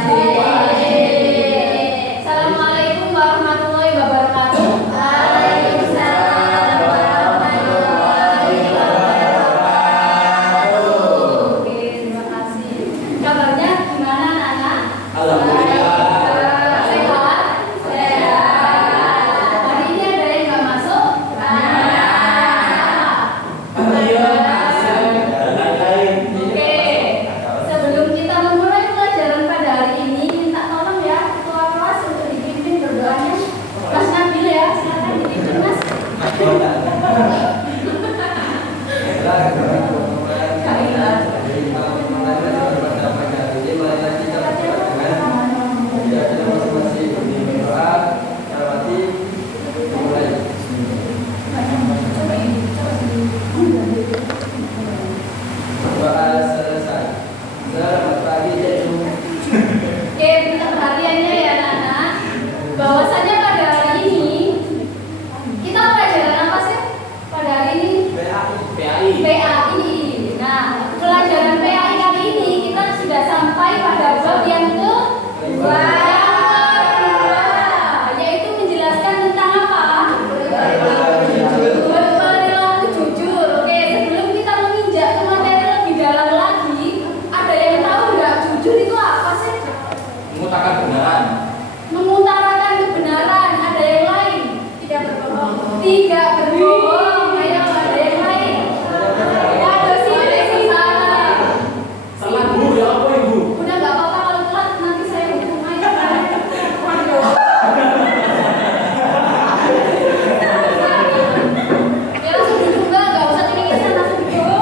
Assalamualaikum warahmatullahi wabarakatuh. Waalaikumsalam warahmatullahi wabarakatuh. Oke, terima kasih. Kabarnya gimana anak-anak? Alhamdulillah. Sehat? Sehat. Hari ini ada yang nggak masuk? Oke, sebelum kita memulai pelajaran pada hari ini, minta tolong ya ketua kelas untuk dipimpin berdoanya. Mas Nabil ya, silakan dipimpin Mas. Oke, minta perhatiannya ya anak-anak. Bahwasanya pada hari ini kita pelajaran apa sih? Pada hari ini PAI. Nah, pelajaran PAI kali ini kita sudah sampai pada bab yang kedua, yaitu menjelaskan tentang apa? Berperilaku jujur. Oke, sebelum kita menginjak ke materi lebih dalam lagi, ada yang tahu nggak jujur itu apa sih? Mengutarakan kebenaran. Mengutarakan kebenaran. Ada yang lain? Tidak berbohong. Tidak berbohong. Ayo, ada yang lain? Waduh, sini salah. Salah Bu, ya apa Ibu? Udah nggak apa-apa kalau telat, nanti saya hukum aja. Waduh. Ya langsung duduk nggak usah tinggi-tinggian, langsung duduk.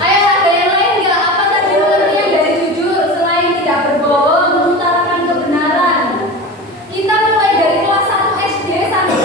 Ayo, ada yang lain nggak? Apa tadi pengertian dari jujur selain tidak berbohong, mengutarakan kebenaran? Kita mulai dari kelas 1 SD sampai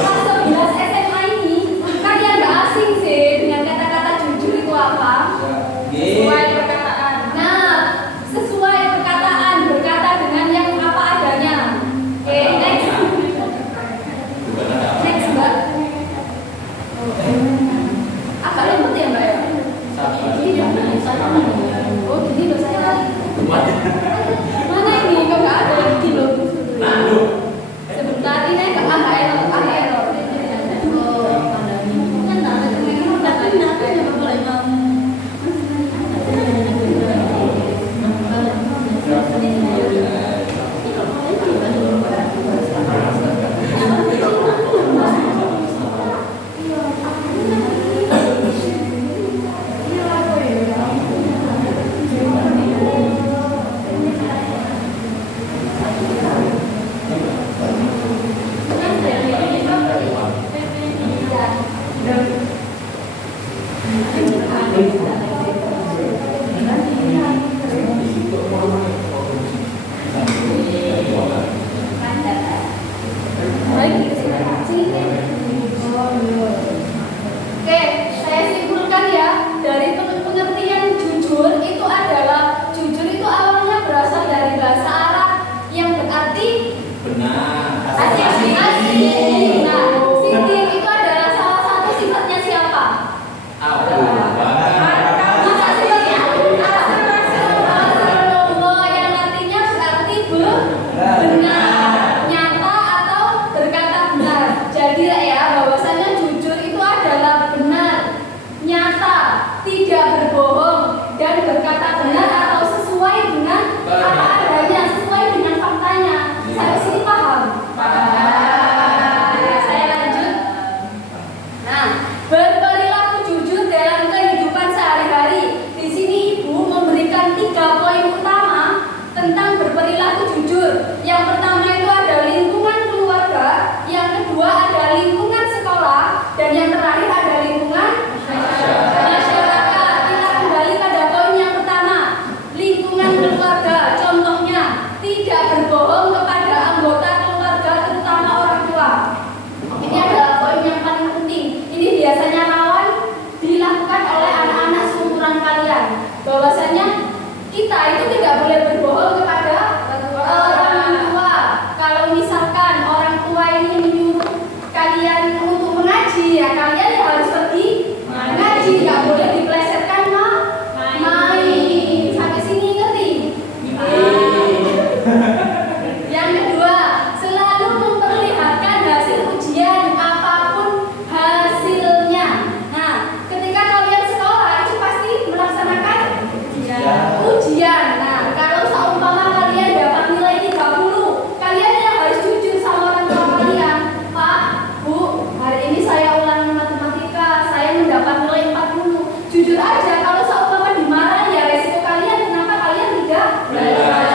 Belajar.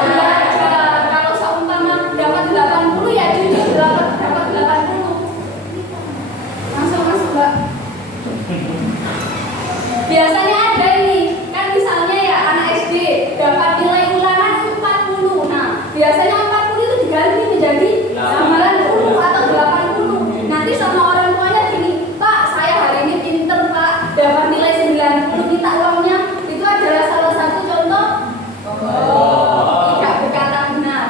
Kalau seumpama dapat 80 ya jujur dapat 80. Langsung masuk Mbak. Biasanya ada ini, kan misalnya ya anak SD dapat nilai ulangan 40. Nah, biasanya 40 itu diganti menjadi 90 atau 80. Nanti sama orang tuanya gini, Pak, saya hari ini pinter Pak, dapat nilai 90, minta uangnya. Itu adalah salah satu contoh tidak berkata benar.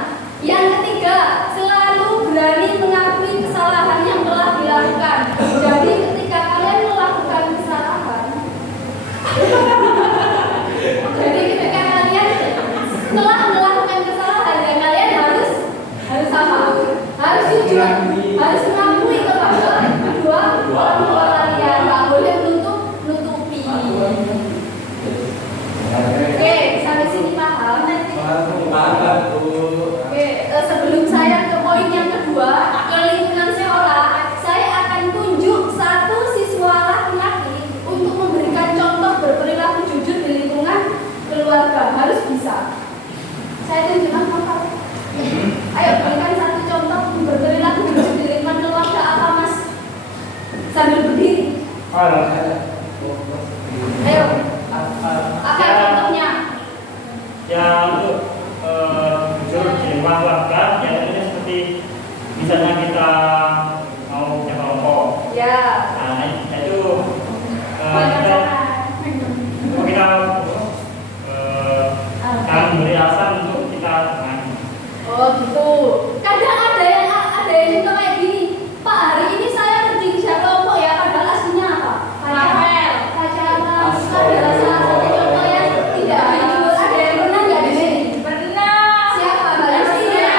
Yang ketiga, selalu berani mengakui kesalahan yang telah dilakukan. Jadi ketika kalian melakukan kesalahan, jadi ketika kalian telah melakukan kesalahan, ya kalian harus sama, harus jujur, harus mengakui kepada kedua orang tua kalian, nggak boleh nutupi. Oke, sampai sini paham? Oke, sebelum saya ke poin yang kedua, ke lingkungan sekolah, saya akan tunjuk satu siswa laki-laki untuk memberikan contoh berperilaku jujur di lingkungan keluarga. Harus bisa. Saya tunjukkan apa? Ayo berikan satu contoh berperilaku jujur di lingkungan keluarga. Apa Mas? Sambil berdiri. Ayo. Apa contohnya? Ya untuk jujur di lingkungan keluarga, ya tentunya seperti misalnya kita mau jaga rokok. Ya. Nah itu kita akan memberi alasan untuk kita menangani. Oh gitu. Kadang ada yang contoh kayak gini. Pak, hari ini saya pergi ke kelompok ya, padahal aslinya apa? Pacaran. Itu adalah salah satu contoh yang tidak jujur. Ada yang pernah nggak di sini? Pernah. Siapa? Mbak Lucy ya.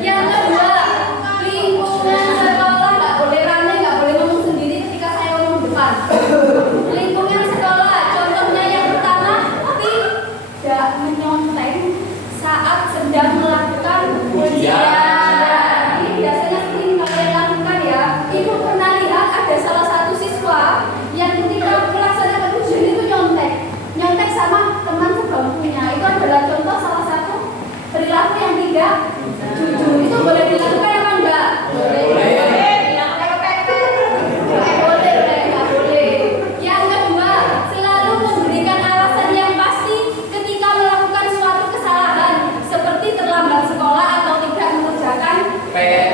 Yang kedua, lingkungan sekolah nggak boleh rame, nggak boleh ngomong sendiri ketika saya ngomong depan. Lingkungan sekolah, contohnya yang pertama, tidak menyontek saat sedang melakukan ujian. Ini biasanya sering kalian lakukan ya. Ibu pernah lihat ada salah satu siswa yang ketika melaksanakan ujian itu nyontek sama teman sebangkunya. Itu adalah contoh salah satu perilaku yang tidak jujur. Itu boleh dilakukan apa enggak? Boleh. Yang kedua, selalu memberikan alasan yang pasti ketika melakukan suatu kesalahan, seperti terlambat sekolah atau tidak mengerjakan PR.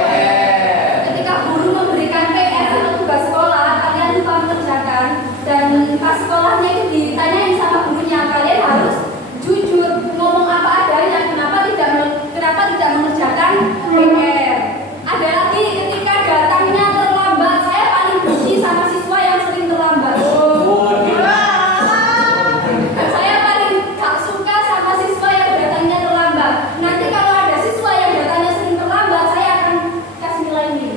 Ketika guru memberikan PR atau tugas sekolah, kalian lupa mengerjakan, dan pas sekolahnya itu ditanyain sama gurunya, kalian harus jujur ngomong apa adanya, kenapa tidak mengerjakan PR. Ada lagi ketika datangnya terlambat, saya paling benci sama siswa yang sering terlambat. Saya paling gak suka sama siswa yang datangnya terlambat. Nanti kalau ada siswa yang datangnya sering terlambat, saya akan kasih nilai ini.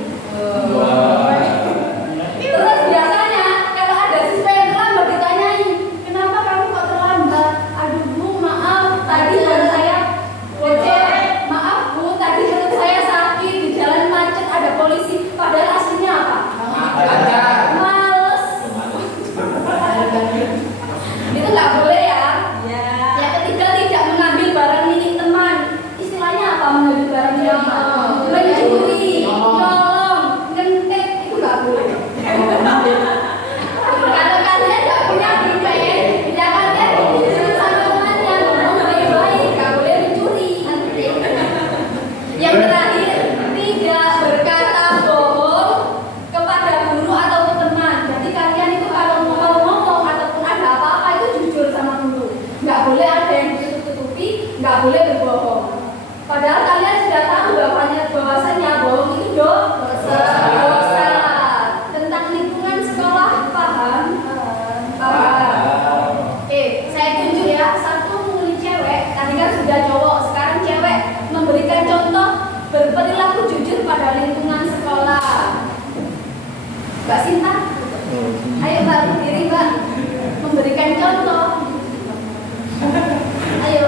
Terus biasanya kalau ada siswa yang terlambat ditanyain, kenapa kamu kok terlambat? Aduh Bu, maaf, tadi baru saya maaf Bu, tadi perut saya sakit, di jalan macet ada polisi. Padahal aslinya apa? Males. Itu nggak boleh ya. Yang ketiga, tidak mengambil barang milik teman. Istilahnya apa mengambil barang milik teman? Mencuri, nyolong, ngentek, itu nggak boleh. Kalau kalian nggak punya prinsip, ya kalian jujur sama temannya, ngomong baik-baik, nggak boleh mencuri. Yang terakhir, tidak berkata bohong kepada guru ataupun teman. Jadi kalian itu kalau mau ngomong ataupun ada apa-apa itu jujur sama guru. Nggak boleh ada yang ditutup-tutupi, nggak boleh berbohong. Padahal kalian sudah tahu bahwasanya bohong itu dosa. Tentang lingkungan sekolah paham? Paham. Saya tunjuk ya, satu murid cewek, tadi kan sudah cowok, sekarang cewek memberikan contoh berperilaku jujur pada lingkungan sekolah. Mbak Sinta, ayo Mbak berdiri Mbak, memberikan contoh. Ayo.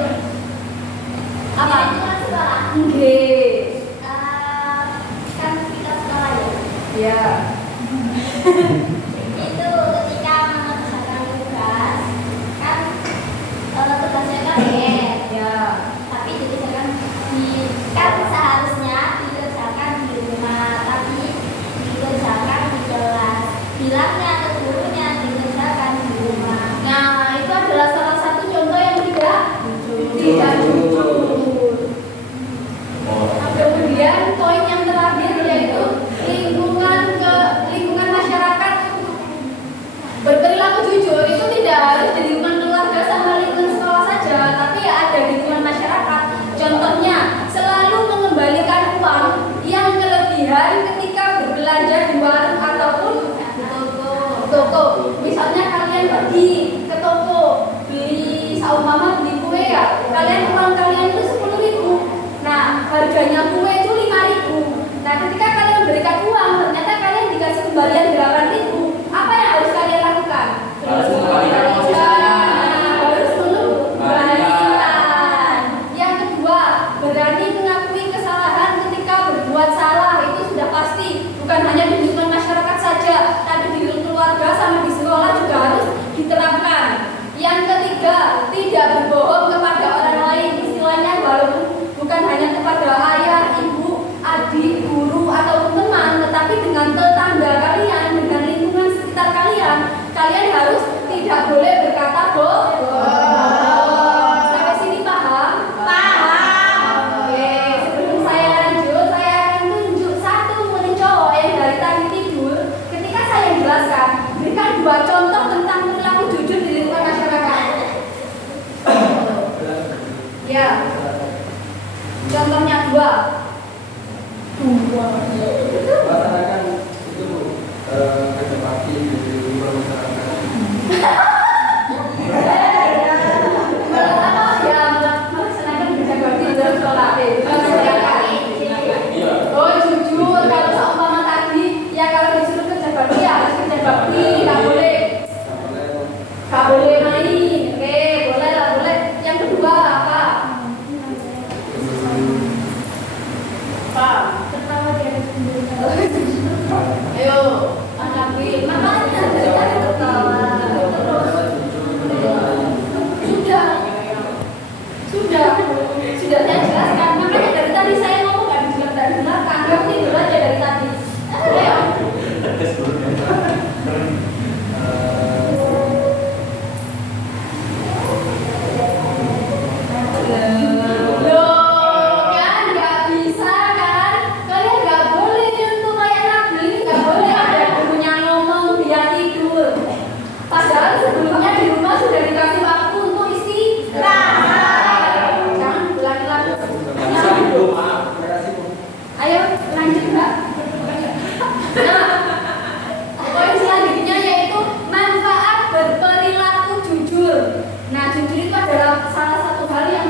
ke toko beli saumpama beli kue ya, kalian uang kalian itu 10.000. Nah, harganya kue itu 5.000. Nah, ketika kalian memberikan uang, ternyata kalian dikasih kembalian 8.000. Apa yang harus kalian lakukan? Harus mengembalikan posisinya. Harus mengembalikan. Yang kedua, berani mengakui kesalahan ketika berbuat salah. Itu sudah pasti. Bukan hanya di lingkungan masyarakat saja, tapi di keluarga sama di sekolah juga harus diterapkan. Yang ketiga, tidak berbohong kepada orang lain. Istilahnya walaupun bukan hanya kepada ayah, ibu, adik, guru, ataupun teman, tetapi dengan tetangga kalian, dengan lingkungan sekitar kalian, kalian harus tidak boleh berkata bohong. Sampai sini paham? Paham. Oke, sebelum saya lanjut, saya akan tunjuk satu murid cowok yang dari tadi tidur. Ketika saya jelaskan, berikan 2 contoh tentang perilaku jujur di lingkungan masyarakat. Ya. Contohnya 2. Masyarakat itu kerja bakti di lingkungan masyarakat. Melaksanakan kerja bakti dalam sekolah. Oh, jujur. Kalau seumpama tadi, ya kalau disuruh kerja bakti ya harus kerja bakti. Nggak boleh main. Oke, boleh lah, boleh. Yang kedua apa? Tertawa dia. Ayo, anak Wil. Makanya dari tadi tertawa. Sudah saya jelaskan. Makanya dari tadi saya ngomong nggak dijelaskan dari belakang. Kamu tidur aja dari tadi. Ayo. Loh, kan nggak bisa kan? Kalian nggak boleh nyentuh kayak Nabi. Nggak boleh ada gurunya ngomong dia tidur. Padahal sebelumnya di rumah sudah dikasih waktu untuk istirahat. Jangan ulangi-ulangi. Bisa dulu, maaf. Ayo lanjut Mbak. Nah, poin selanjutnya yaitu manfaat berperilaku jujur. Nah, jujur itu adalah salah satu hal yang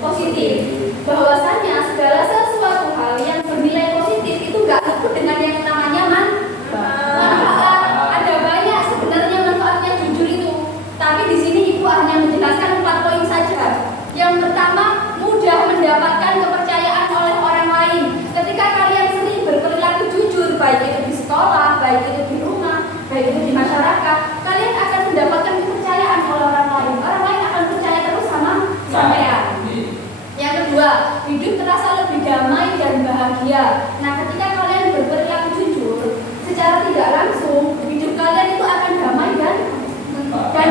positif. Bahwasannya segala sesuatu hal yang bernilai positif itu nggak luput dengan yang namanya manfaat. Ada banyak sebenarnya manfaatnya jujur itu. Tapi di sini Ibu hanya menjelaskan 4 poin saja. Yang pertama, mudah mendapatkan kepercayaan oleh orang lain. Ketika kalian sering berperilaku jujur, baik itu di sekolah, baik itu di rumah, baik itu di masyarakat, kalian akan mendapatkan kepercayaan oleh orang lain. Orang lain akan percaya terus sama sampean. Yang kedua, hidup terasa lebih damai dan bahagia. Nah, ketika kalian berperilaku jujur, secara tidak langsung hidup kalian itu akan damai dan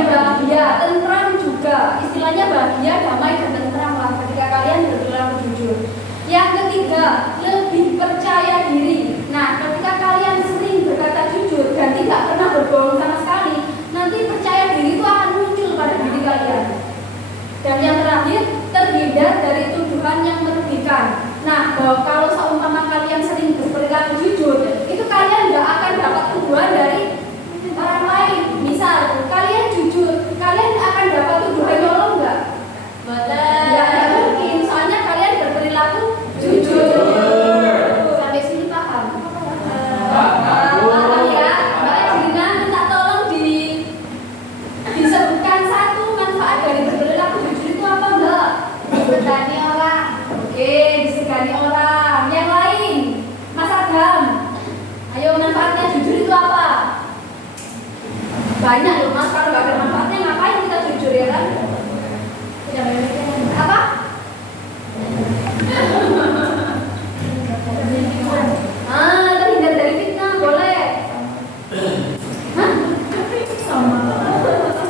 bahagia, tentram juga. Istilahnya bahagia, damai dan tentram lah ketika kalian berperilaku jujur. Yang ketiga, lebih percaya diri. Nah, ketika kalian sering berkata jujur dan tidak pernah berbohong sama sekali, nanti percaya diri itu akan muncul pada diri kalian. Dan yang terakhir, terhindar dari tuduhan yang merugikan. Nah, bahwa kalau seumpama kalian sering berperilaku jujur, itu kalian nggak akan dapat tuduhan dari orang lain. Misal, kalian jujur, kalian akan dapat tuduhan nyolong nggak? Betul. Ya, nggak mungkin. Soalnya kalian berperilaku jujur. Sampai sini paham? Paham ya. Mbak Jina minta tolong disebutkan satu manfaat dari berperilaku jujur itu apa, Mbak? Disegani orang. Oke, disegani orang. Yang lain, Mas Adam. Ayo, manfaatnya jujur itu apa? Banyak loh Mas, kalau nggak ada manfaatnya ngapain kita jujur ya kan? Apa? Terhindar dari fitnah, boleh. Hah?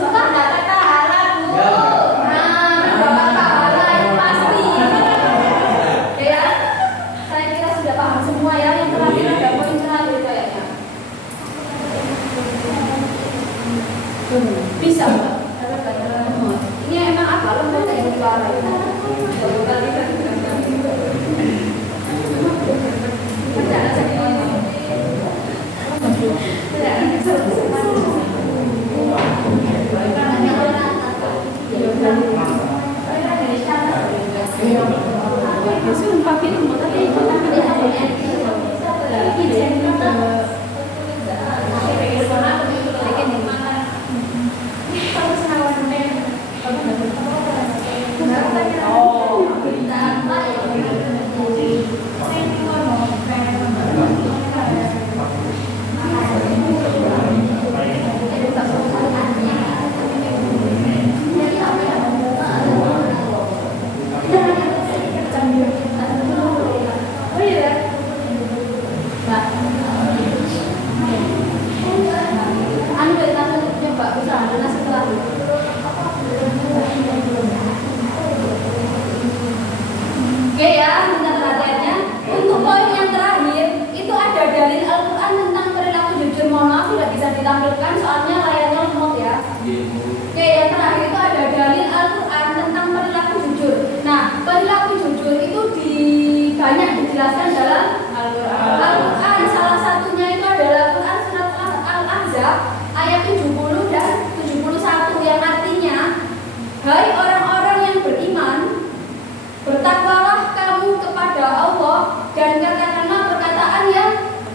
Apa? Dapat pahala, Bu. Dapat pahala itu pasti. Ya, saya kira sudah paham semua ya. Yang terakhir ada poin terakhir kayaknya. Bisa Mbak? Ini emang apa? Lembaga yang dipakai. Tidak. ditampilkan soalnya layarnya remote ya. Oke, yang terakhir itu ada dalil Al-Quran tentang perilaku jujur. Nah, perilaku jujur itu banyak dijelaskan dalam Al-Quran. Al-Quran salah satunya itu adalah Quran surat Al-Ahzab ayat 70 dan 71 yang artinya, hai orang-orang yang beriman, bertakwalah kamu kepada Allah dan katakanlah perkataan yang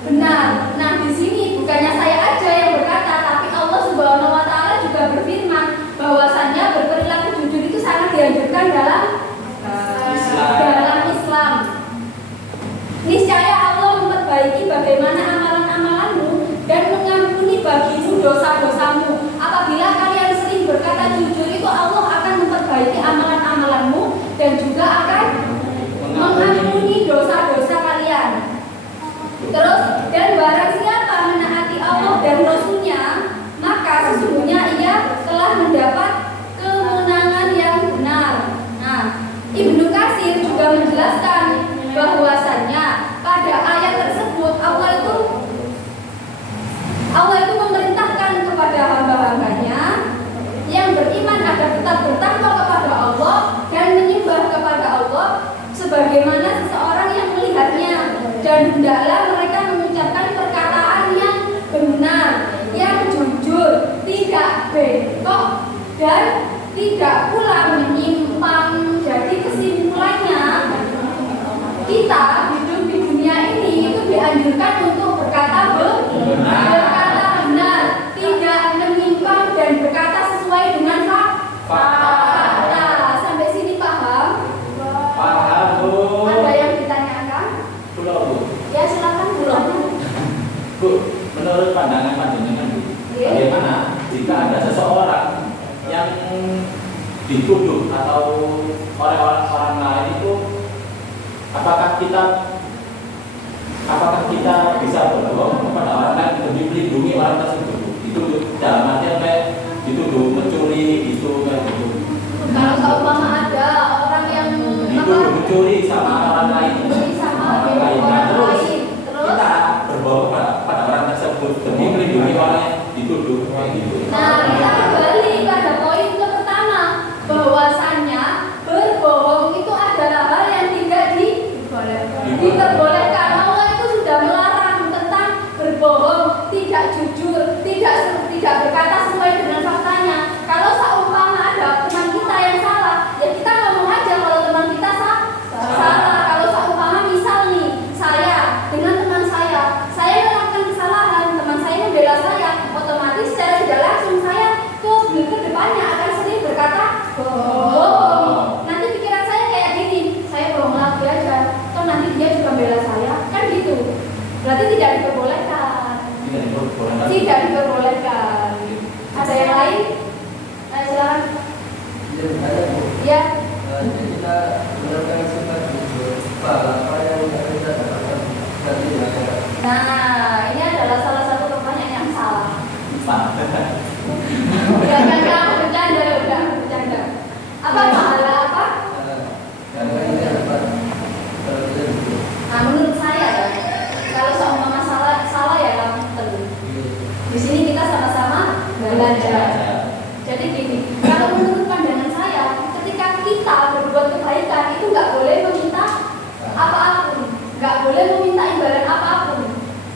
benar. Nah, di sini bukannya saya aja yang berkata, tapi Allah Subhanahu wa taala juga berfirman bahwasannya berperilaku jujur itu sangat dianjurkan dalam Islam. Niscaya Allah memperbaiki bagaimana amalan-amalanmu dan mengampuni bagimu dosa-dosamu. Apabila kalian sering berkata jujur, itu Allah akan memperbaiki amalan-amalanmu dan juga akan mengampuni dosa-dosa kalian. Terus, dan barang siapa menaati Allah dan Rasul-Nya, maka sesungguhnya ia telah mendapat kemenangan yang benar. Nah, Ibnu Katsir juga menjelaskan bahwasannya pada ayat tersebut Allah itu memerintahkan kepada hamba-hambanya yang beriman agar tetap bertakwa kepada Allah dan menyembah kepada Allah sebagaimana seseorang yang melihatnya, dan hendaklah mereka mengucapkan perkataan yang benar, yang jujur, tidak bengkok dan tidak pula menyimpang. Jadi kesimpulannya, kita hidup di dunia ini itu dianjurkan untuk berkata benar, tidak menyimpang dan berkata sesuai dengan fakta. Sampai sini paham? Paham, Bu. Ada yang ditanyakan? Belum, Bu. Ya silakan belum. Bu, menurut pandangan panjenengan, Bu, bagaimana jika ada seseorang yang dituduh atau orang lain itu, apakah kita bisa berbohong kepada orang lain demi melindungi orang tersebut? Itu dalam artian kayak dituduh mencuri gitu, kayak gitu. Kalau seumpama ada orang yang Dituduh mencuri sama orang lain, terus kita berbohong pada orang tersebut demi melindungi orang yang dituduh, kayak gitu. Nah, kita kembali pada poin ke pertama, bahwasannya berbohong itu adalah hal yang tidak diperbolehkan. Allah itu sudah melarang tentang berbohong, tidak jujur, tidak berkata sesuai dengan faktanya. Kalau seumpama ada teman kita yang salah, ya kita ngomong aja kalau teman kita salah. Kalau seumpama misal nih, saya dengan teman saya melakukan kesalahan, teman saya membela saya, otomatis secara tidak langsung saya ke depannya akan sering berkata bohong. Nanti pikiran saya kayak gini, saya bohong lagi aja, toh nanti dia juga bela saya, kan gitu. Berarti tidak diperbolehkan. Tidak diperbolehkan. Ada yang lain? Silakan. Ya. Jadi kita menerapkan sifat jujur. Apa yang kita dapatkan nanti di akhirat? Nah, ini adalah salah satu pertanyaan yang salah. Bercanda. Apa pahala apa? Karena ini dapat kita jujur. Nah, menurut saya, kalau seumpama salah ya kamu. Di sini kita sama-sama belajar. Jadi gini, kalau menurut pandangan saya, ketika kita berbuat kebaikan itu nggak boleh meminta apa-apun, nggak boleh meminta imbalan apapun.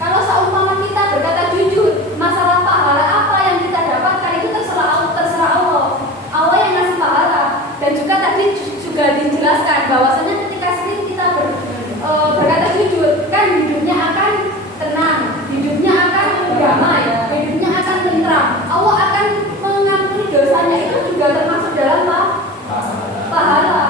Kalau seumpama kita berkata jujur, masalah pahala apa yang kita dapatkan itu terserah Allah. Allah yang ngasih pahala. Dan juga tadi juga dijelaskan bahwasanya ketika sering kita berkata jujur, kan hidupnya akan tenang, hidupnya akan damai, hidupnya akan tentram. Allah akan mengampuni dosanya, itu juga termasuk dalam pahala.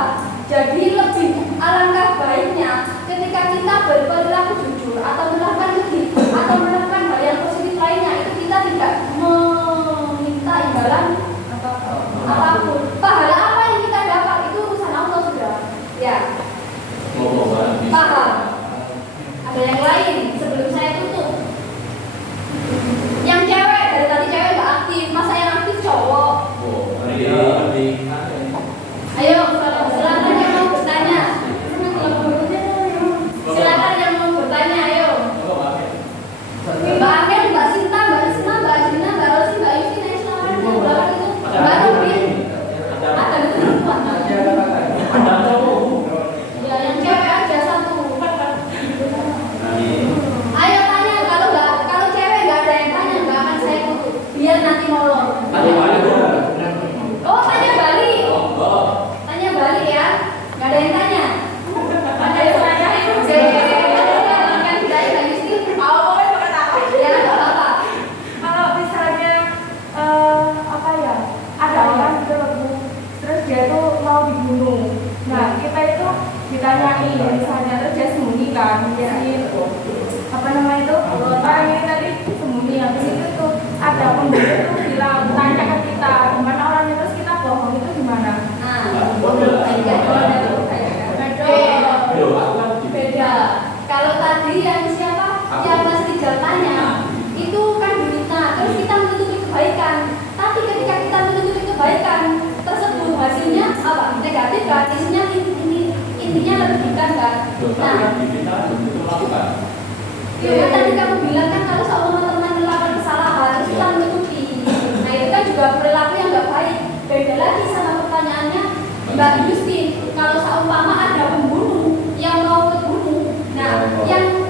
Jadi lebih alangkah baiknya ketika kita berperilaku jujur atau melakukan hal yang positif lainnya, itu kita tidak meminta imbalan apapun. Pahala apa yang kita dapat itu urusan Allah sudah. Ya. Paham? Ada yang lain sebelum saya tutup? Yang cewek, dari tadi cewek nggak aktif, masa yang aktif cowok? Ayo, silakan yang mau bertanya. Silakan yang mau bertanya, ayo. Mbak Amel, Mbak Sinta, Mbak Isma, Mbak dia itu mau dibunuh. Nah kita itu ditanyai misalnya, terus dia sembunyi kan, jadi apa namanya itu orang ini tadi sembunyi, habis itu tuh ada pembunuh itu bilang tanya ke kita gimana orangnya, terus kita bohong, itu gimana? Beda. Kalau tadi yang siapa? Yang Mas Rizal tanya, itu kan difitnah, terus kita menutupi kebaikan. Tapi ketika kita menutupi kebaikan tersebut, hasilnya apa? Negatif kan? Intinya merugikan kan? Tapi yang dibina belum tentu melakukan. Ya tadi kamu bilang kan kalau seorang teman melakukan kesalahan, terus kita menutupi. Nah itu kan juga perilaku yang nggak baik. Beda lagi sama pertanyaannya Mbak Justin. Kalau seumpama ada pembunuh yang mau terbunuh, nah yang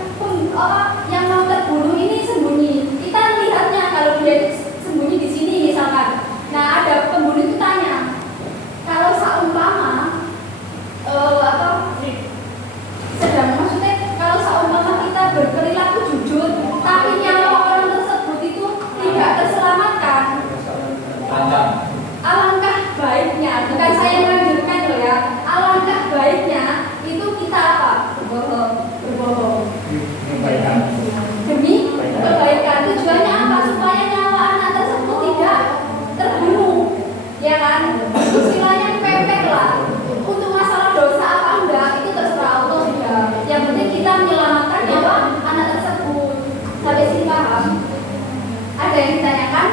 mau terbunuh ini sembunyi. Kita lihatnya kalau dia sembunyi di sini misalkan. Nah ada pembunuh itu tanya, kalau seumpama sedang maksudnya kalau seumpama kita berperilaku jujur, tapi nyawa orang tersebut itu tidak terselamatkan, alangkah baiknya, bukan saya menganjurkan loh ya, alangkah baiknya itu kita apa? Berbohong. Demi kebaikan. Tujuannya apa? Supaya nyawa anak tersebut tidak terbunuh, ya kan? Istilahnya pepek lah. Untuk masalah dosa apa enggak itu terserah Allah sudah. Yang penting kita menyelamatkan nyawa anak tersebut. Sampai sini paham? Ada yang ditanyakan?